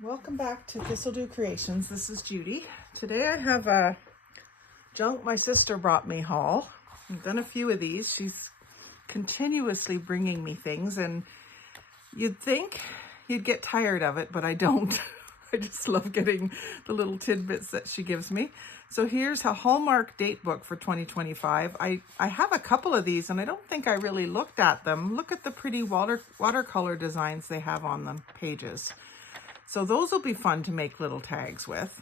Welcome back to Thistledew Creations. This is Judy. Today I have a junk my sister brought me haul. I've done a few of these. She's continuously bringing me things and you'd think you'd get tired of it, but I don't. I just love getting the little tidbits that she gives me. So here's a Hallmark date book for 2025. I have a couple of these and I don't think I really looked at them. Look at the pretty watercolor designs they have on the pages. So those will be fun to make little tags with.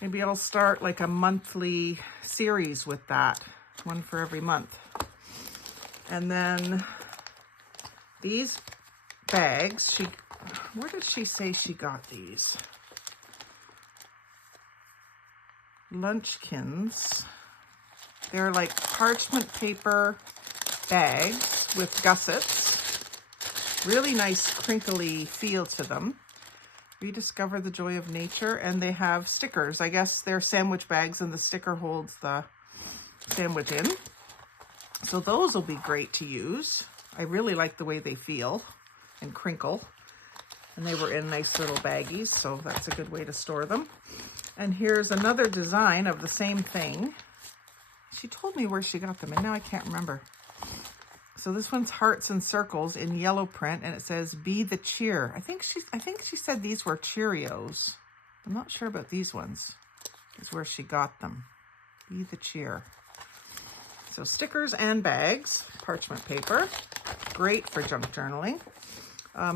Maybe I'll start like a monthly series with that, one for every month. And then these bags, where did she say she got these? Lunchkins. They're like parchment paper bags with gussets. Really nice crinkly feel to them. Rediscover the joy of nature, and they have stickers. I guess they're sandwich bags and the sticker holds the sandwich in. So those will be great to use. I really like the way they feel and crinkle. And they were in nice little baggies, so that's a good way to store them. And here's another design of the same thing. She told me where she got them and now I can't remember. So this one's hearts and circles in yellow print, and it says "Be the cheer." I think she said these were Cheerios. I'm not sure about these ones. Is where she got them. Be the cheer. So stickers and bags, parchment paper, great for junk journaling.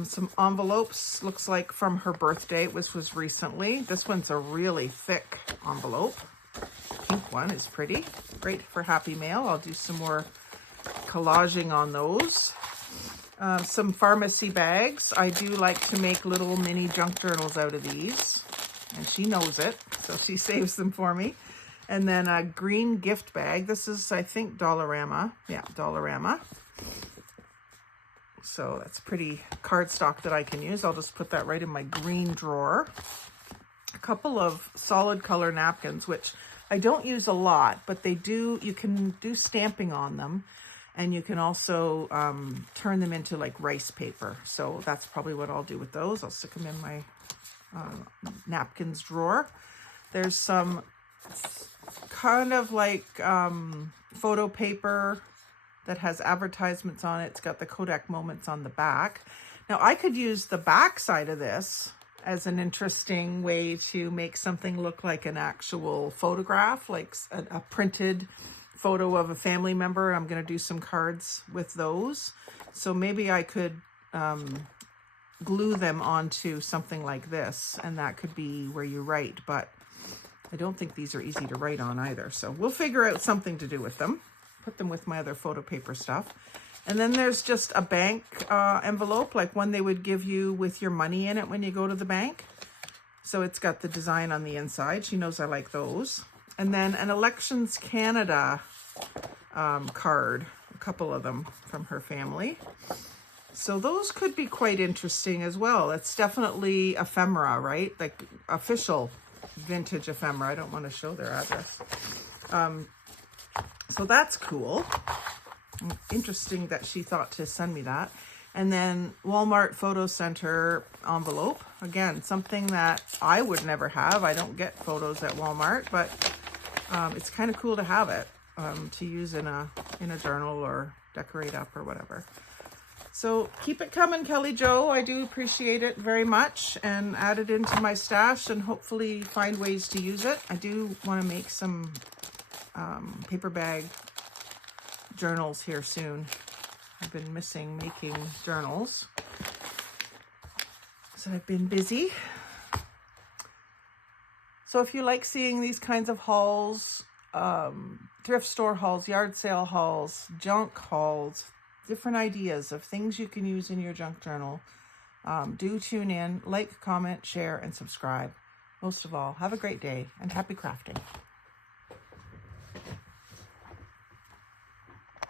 Some envelopes, looks like from her birthday, which was recently. This one's a really thick envelope. Pink one is pretty. Great for Happy Mail. I'll do some more collaging on those. Some pharmacy bags. I do like to make little mini junk journals out of these, and she knows it, so she saves them for me. And then a green gift bag. This is, I think, Dollarama. Yeah, Dollarama. So that's pretty cardstock that I can use. I'll just put that right in my green drawer. A couple of solid color napkins, which I don't use a lot, but you can do stamping on them. And you can also turn them into like rice paper. So that's probably what I'll do with those. I'll stick them in my napkins drawer. There's some kind of like photo paper that has advertisements on it. It's got the Kodak moments on the back. Now I could use the back side of this as an interesting way to make something look like an actual photograph, like a printed photo of a family member. I'm going to do some cards with those. So maybe I could glue them onto something like this, and that could be where you write, but I don't think these are easy to write on either. So we'll figure out something to do with them. Put them with my other photo paper stuff. And then there's just a bank envelope, like one they would give you with your money in it when you go to the bank. So it's got the design on the inside. She knows I like those. And then an Elections Canada card, a couple of them from her family. So those could be quite interesting as well. It's definitely ephemera, right? Like official vintage ephemera. I don't want to show their address. So that's cool. Interesting that she thought to send me that. And then Walmart Photo Center envelope. Again, something that I would never have. I don't get photos at Walmart, but it's kind of cool to have it to use in a journal or decorate up or whatever. So keep it coming, Kelly Jo. I do appreciate it very much, and add it into my stash and hopefully find ways to use it. I do want to make some paper bag journals here soon. I've been missing making journals, so I've been busy. So if you like seeing these kinds of hauls, thrift store hauls, yard sale hauls, junk hauls, different ideas of things you can use in your junk journal, do tune in, like, comment, share, and subscribe. Most of all, have a great day and happy crafting.